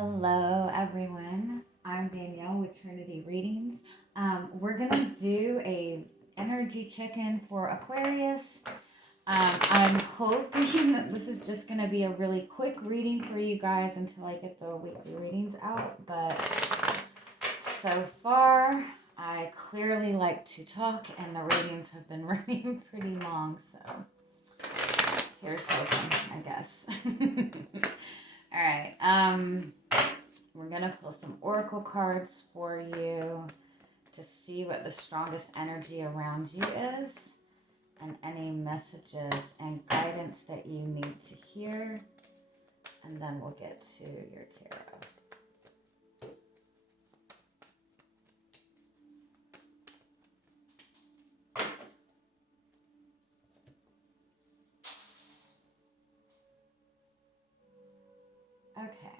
Hello, everyone. I'm Danielle with Trinity Readings. We're gonna do a energy check-in for Aquarius. I'm hoping that this is just gonna be a really quick reading for you guys until I get the weekly readings out. But so far, I clearly like to talk, and the readings have been running pretty long. So here's hoping, I guess. All right. We're going to pull some oracle cards for you to see what the strongest energy around you is and any messages and guidance that you need to hear. And then we'll get to your tarot. Okay.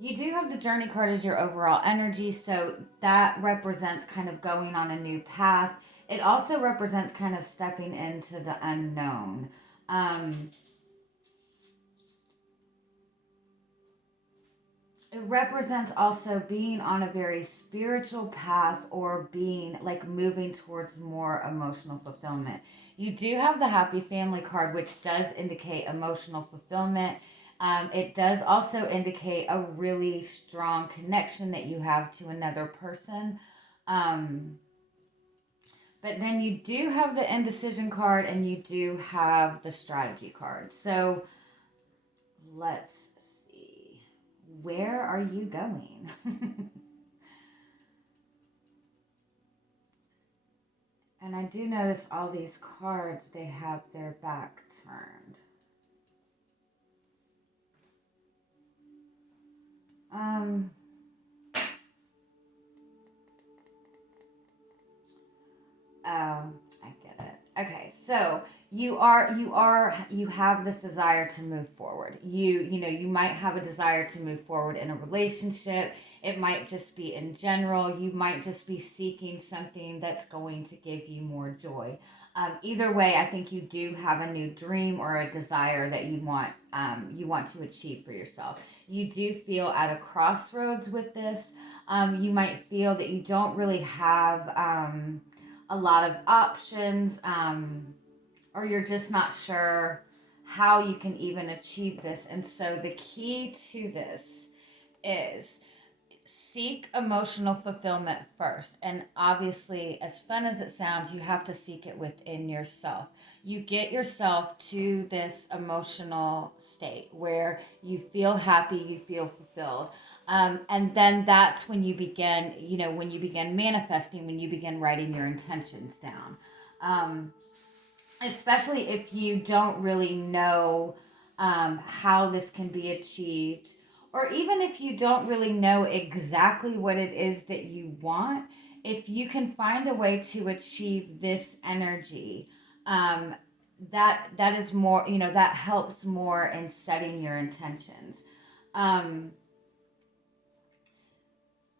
You do have the Journey card as your overall energy, so that represents kind of going on a new path. It also represents kind of stepping into the unknown. It represents also being on a very spiritual path or being like moving towards more emotional fulfillment. You do have the Happy Family card, which does indicate emotional fulfillment. It does also indicate a really strong connection that you have to another person. But then you do have the Indecision card and you do have the Strategy card. So let's see. Where are you going? And I do notice all these cards, they have their back turned. I get it. Okay, so you have this desire to move forward. You might have a desire to move forward in a relationship. It might just be in general. You might just be seeking something that's going to give you more joy. Either way, I think you do have a new dream or a desire that you want to achieve for yourself. You do feel at a crossroads with this. You might feel that you don't really have a lot of options, or you're just not sure how you can even achieve this. And so the key to this is seek emotional fulfillment first. And obviously, as fun as it sounds, you have to seek it within yourself. You get yourself to this emotional state where you feel happy, you feel fulfilled. And then that's when you begin, when you begin manifesting, when you begin writing your intentions down. Especially if you don't really know how this can be achieved, or even if you don't really know exactly what it is that you want. If you can find a way to achieve this energy, that is more, that helps more in setting your intentions.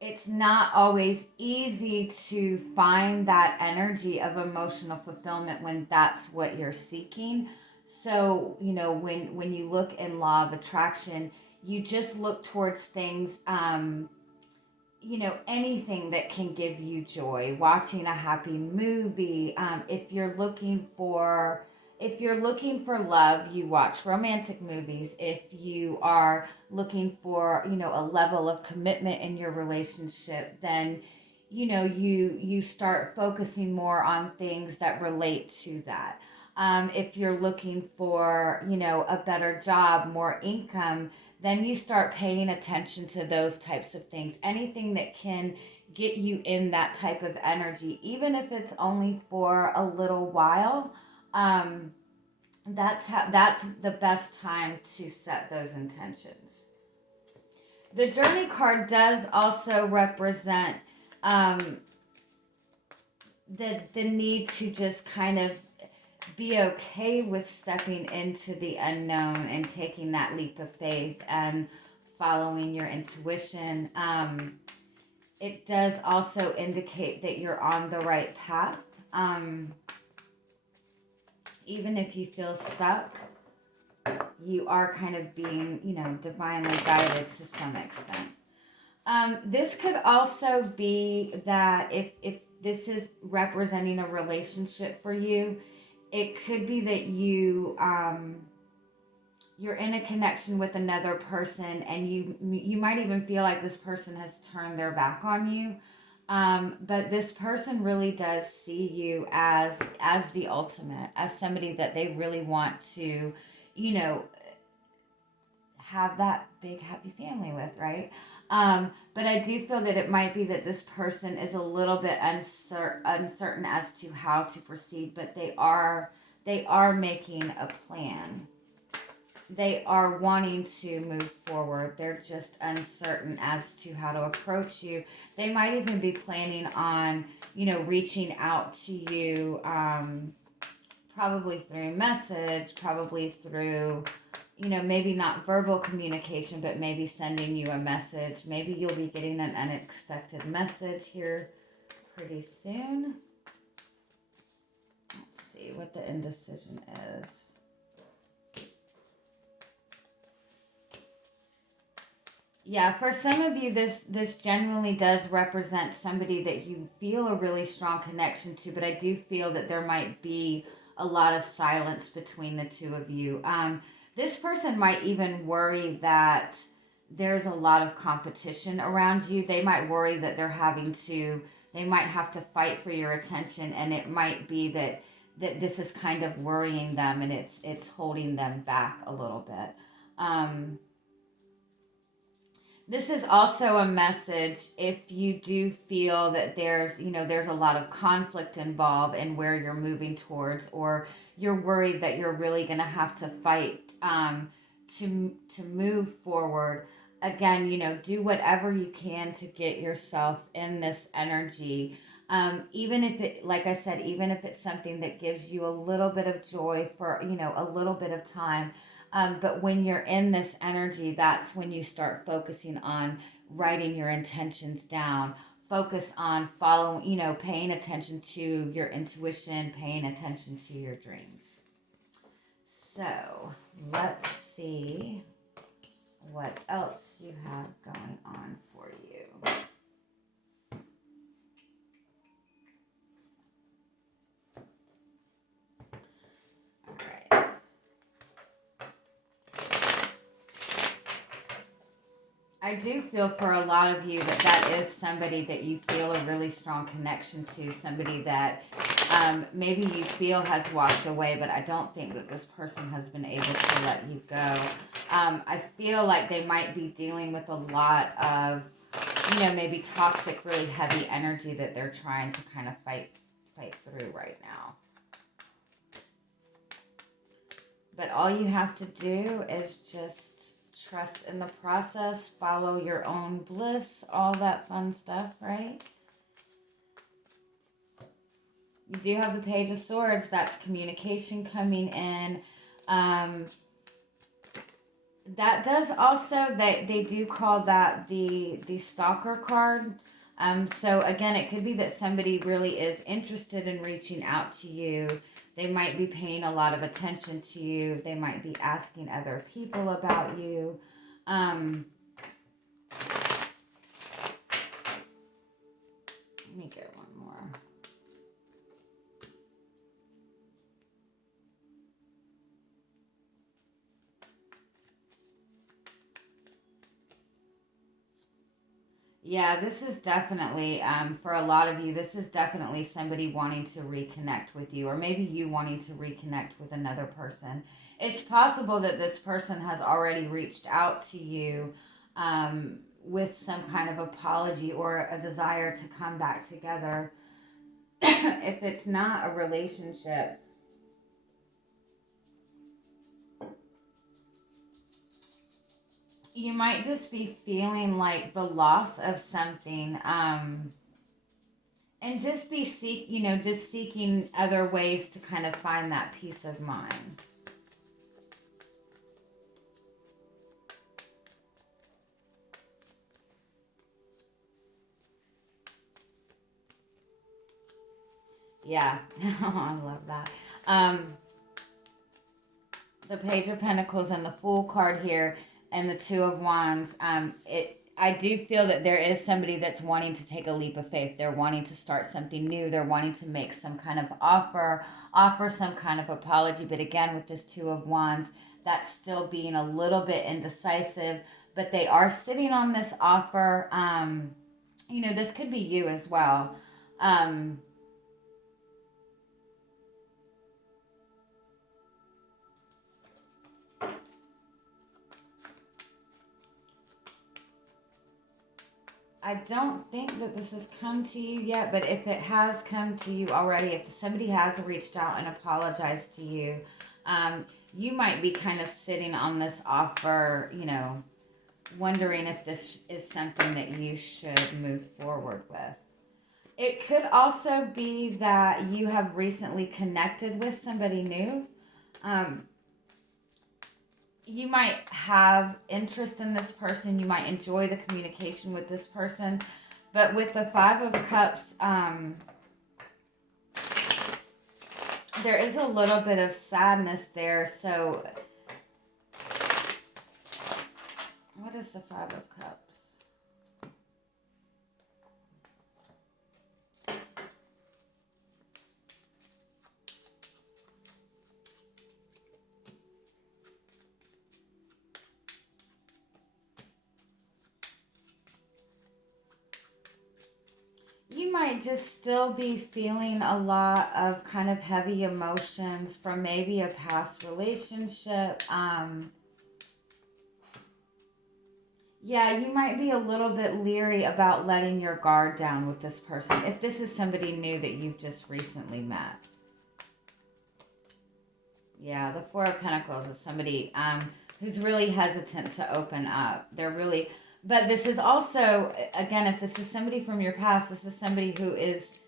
It's not always easy to find that energy of emotional fulfillment when that's what you're seeking. So, when you look in law of attraction, you just look towards things, anything that can give you joy. Watching a happy movie. If you're looking for love, you watch romantic movies. If you are looking for, a level of commitment in your relationship, then, you start focusing more on things that relate to that. If you're looking for, a better job, more income, then you start paying attention to those types of things. Anything that can get you in that type of energy, even if it's only for a little while. That's the best time to set those intentions. The Journey card does also represent the need to just kind of be okay with stepping into the unknown and taking that leap of faith and following your intuition. It does also indicate that you're on the right path. Even if you feel stuck, you are kind of being, divinely guided to some extent. This could also be that if this is representing a relationship for you, it could be that you're in a connection with another person, and you might even feel like this person has turned their back on you. But this person really does see you as the ultimate, as somebody that they really want to, have that big happy family with, right? But I do feel that it might be that this person is a little bit uncertain as to how to proceed, but they are making a plan. They are wanting to move forward. They're just uncertain as to how to approach you. They might even be planning on, reaching out to you, probably through message, probably through, maybe not verbal communication, but maybe sending you a message. Maybe you'll be getting an unexpected message here pretty soon. Let's see what the indecision is. Yeah, for some of you, this genuinely does represent somebody that you feel a really strong connection to, but I do feel that there might be a lot of silence between the two of you. This person might even worry that there's a lot of competition around you. They might worry that they might have to fight for your attention, and it might be that this is kind of worrying them, and it's holding them back a little bit. This is also a message if you do feel that there's a lot of conflict involved in where you're moving towards, or you're worried that you're really going to have to fight to move forward. Again, do whatever you can to get yourself in this energy. Even if it, like I said, even if it's something that gives you a little bit of joy for, a little bit of time. But when you're in this energy, that's when you start focusing on writing your intentions down. Focus on following, paying attention to your intuition, paying attention to your dreams. So let's see what else you have going on for you. I do feel for a lot of you that is somebody that you feel a really strong connection to, somebody that maybe you feel has walked away, but I don't think that this person has been able to let you go. I feel like they might be dealing with a lot of, maybe toxic, really heavy energy that they're trying to kind of fight through right now. But all you have to do is just trust in the process, follow your own bliss, all that fun stuff, right? You do have the Page of Swords. That's communication coming in. That does also, they do call that the stalker card. So again, it could be that somebody really is interested in reaching out to you. They might be paying a lot of attention to you. They might be asking other people about you. Let me get one more. Yeah, this is definitely, for a lot of you, this is definitely somebody wanting to reconnect with you, or maybe you wanting to reconnect with another person. It's possible that this person has already reached out to you with some kind of apology or a desire to come back together. If it's not a relationship, you might just be feeling like the loss of something, and just be seeking other ways to kind of find that peace of mind. Yeah, I love that. The Page of Pentacles and the Fool card here and the Two of Wands. I do feel that there is somebody that's wanting to take a leap of faith. They're wanting to start something new. They're wanting to make some kind of offer some kind of apology. But again, with this Two of Wands, that's still being a little bit indecisive. But they are sitting on this offer. This could be you as well. I don't think that this has come to you yet, but if it has come to you already, if somebody has reached out and apologized to you, you might be kind of sitting on this offer, wondering if this is something that you should move forward with. It could also be that you have recently connected with somebody new. You might have interest in this person. You might enjoy the communication with this person. But with the Five of Cups, there is a little bit of sadness there. So, what is the Five of Cups? You might just still be feeling a lot of kind of heavy emotions from maybe a past relationship. Yeah, you might be a little bit leery about letting your guard down with this person. If this is somebody new that you've just recently met. Yeah, the Four of Pentacles is somebody who's really hesitant to open up. But this is also, again, if this is somebody from your past, this is somebody who is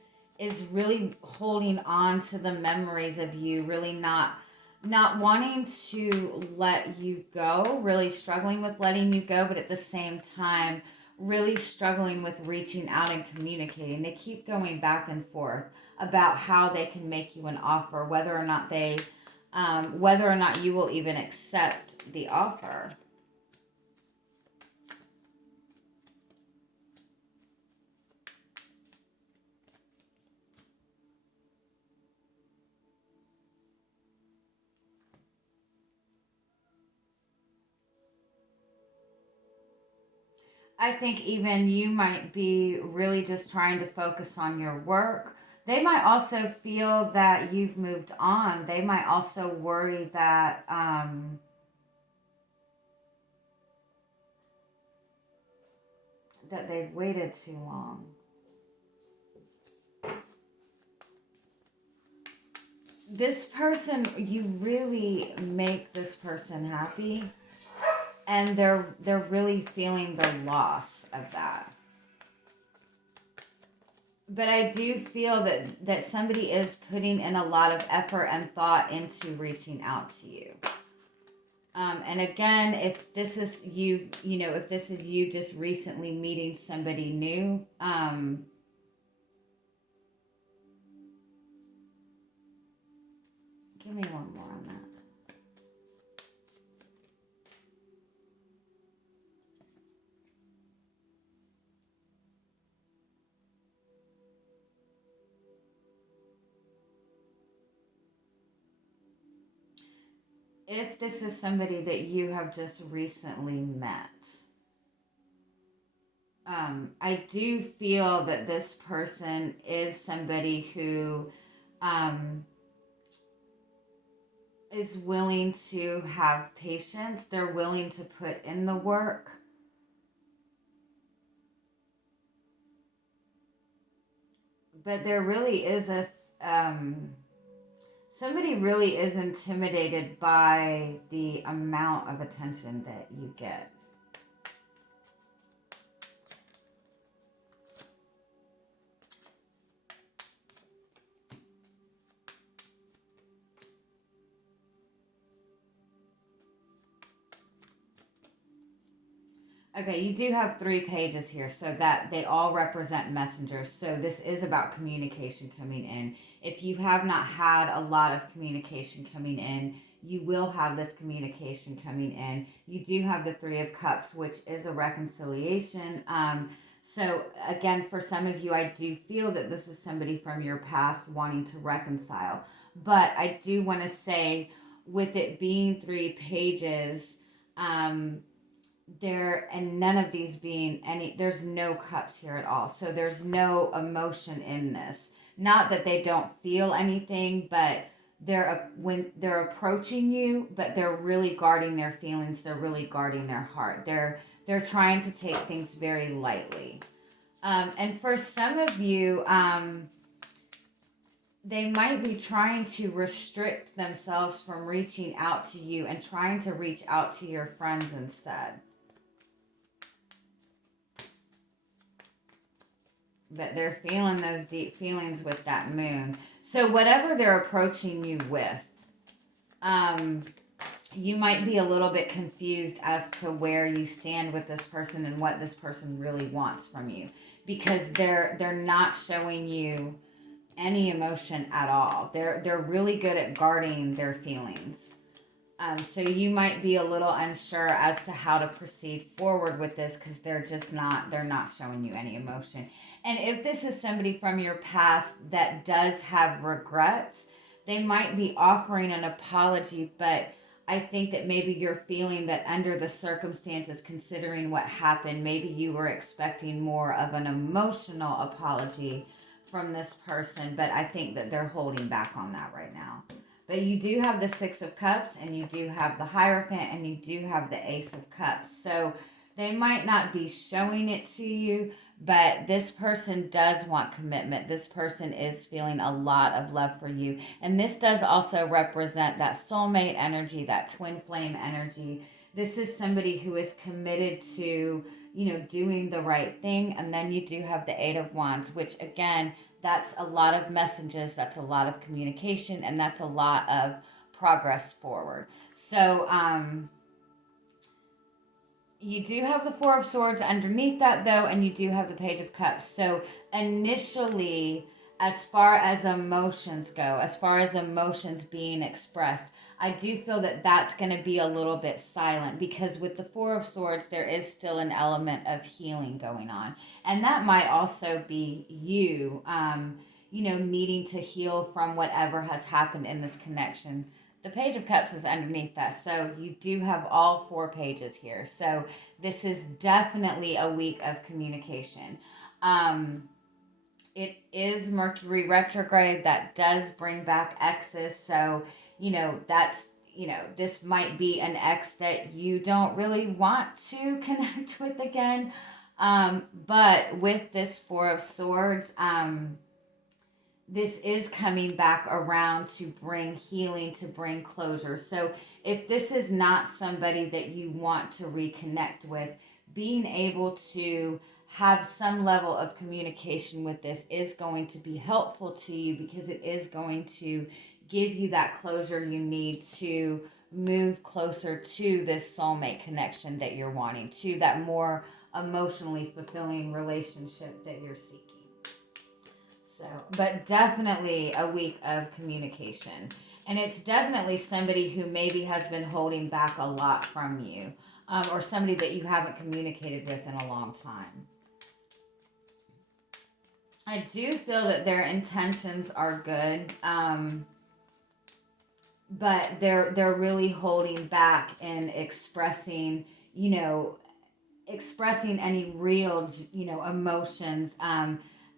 really holding on to the memories of you, really not wanting to let you go, really struggling with letting you go, but at the same time, really struggling with reaching out and communicating. They keep going back and forth about how they can make you an offer, whether or not you will even accept the offer. I think even you might be really just trying to focus on your work. They might also feel that you've moved on. They might also worry that that they've waited too long. This person, you really make this person happy, and they're really feeling the loss of that. But I do feel that somebody is putting in a lot of effort and thought into reaching out to you. And again, if this is you, if this is you just recently meeting somebody new, give me one more on that. If this is somebody that you have just recently met, I do feel that this person is somebody who is willing to have patience. They're willing to put in the work. But there really is somebody really is intimidated by the amount of attention that you get. Okay, you do have 3 pages here, so that they all represent messengers. So this is about communication coming in. If you have not had a lot of communication coming in, you will have this communication coming in. You do have the Three of Cups, which is a reconciliation. So again, for some of you, I do feel that this is somebody from your past wanting to reconcile. But I do want to say, with it being 3 pages, there, and none of these being any, there's no cups here at all. So there's no emotion in this. Not that they don't feel anything, but when they're approaching you, but they're really guarding their feelings. They're really guarding their heart. They're trying to take things very lightly. And for some of you, they might be trying to restrict themselves from reaching out to you and trying to reach out to your friends instead. But they're feeling those deep feelings with that moon. So whatever they're approaching you with, you might be a little bit confused as to where you stand with this person and what this person really wants from you, because they're not showing you any emotion at all. They're really good at guarding their feelings. So you might be a little unsure as to how to proceed forward with this, because they're not showing you any emotion. And if this is somebody from your past that does have regrets, they might be offering an apology, but I think that maybe you're feeling that under the circumstances, considering what happened, maybe you were expecting more of an emotional apology from this person, but I think that they're holding back on that right now. But you do have the Six of Cups, and you do have the Hierophant, and you do have the Ace of Cups. So they might not be showing it to you, but this person does want commitment. This person is feeling a lot of love for you. And this does also represent that soulmate energy, that twin flame energy. This is somebody who is committed to, doing the right thing. And then you do have the Eight of Wands, which again, that's a lot of messages, that's a lot of communication, and that's a lot of progress forward. So, you do have the Four of Swords underneath that, though, and you do have the Page of Cups. So initially, as far as emotions go, as far as emotions being expressed, I do feel that that's going to be a little bit silent, because with the Four of Swords, there is still an element of healing going on. And that might also be you, needing to heal from whatever has happened in this connection. The Page of Cups is underneath that. So you do have all 4 pages here. So this is definitely a week of communication. It is Mercury retrograde. That does bring back exes. So, this might be an ex that you don't really want to connect with again. But with this Four of Swords, this is coming back around to bring healing, to bring closure. So if this is not somebody that you want to reconnect with, being able to have some level of communication with this is going to be helpful to you, because it is going to give you that closure you need to move closer to this soulmate connection that you're wanting, to that more emotionally fulfilling relationship that you're seeking. So, but definitely a week of communication. And it's definitely somebody who maybe has been holding back a lot from you, or somebody that you haven't communicated with in a long time. I do feel that their intentions are good, but they're really holding back in expressing any real, emotions.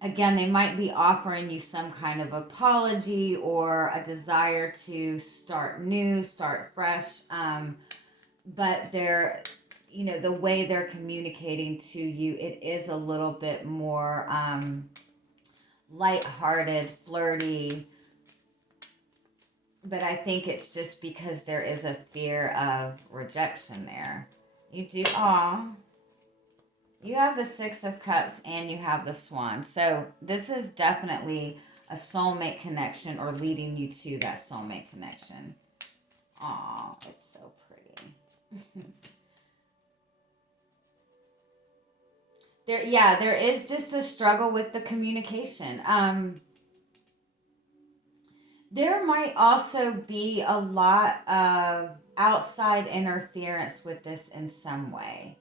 Again, they might be offering you some kind of apology or a desire to start new, start fresh. But they're, the way they're communicating to you, it is a little bit more lighthearted, flirty. But I think it's just because there is a fear of rejection there. You do, you have the Six of Cups and you have the Swan. So this is definitely a soulmate connection, or leading you to that soulmate connection. Aw, it's so pretty. There is just a struggle with the communication. There might also be a lot of outside interference with this in some way.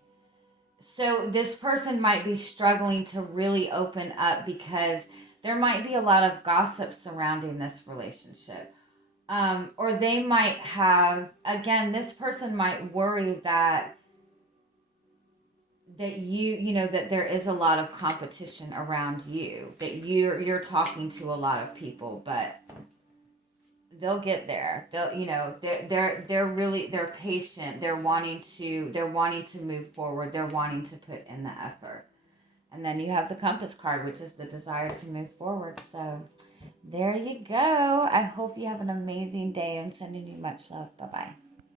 So this person might be struggling to really open up because there might be a lot of gossip surrounding this relationship. Or they might have, again, this person might worry that that there is a lot of competition around you, that you're talking to a lot of people, but they'll get there. They'll, they're really, they're patient. They're wanting to move forward. They're wanting to put in the effort. And then you have the Compass card, which is the desire to move forward. So there you go. I hope you have an amazing day. I'm sending you much love. Bye-bye.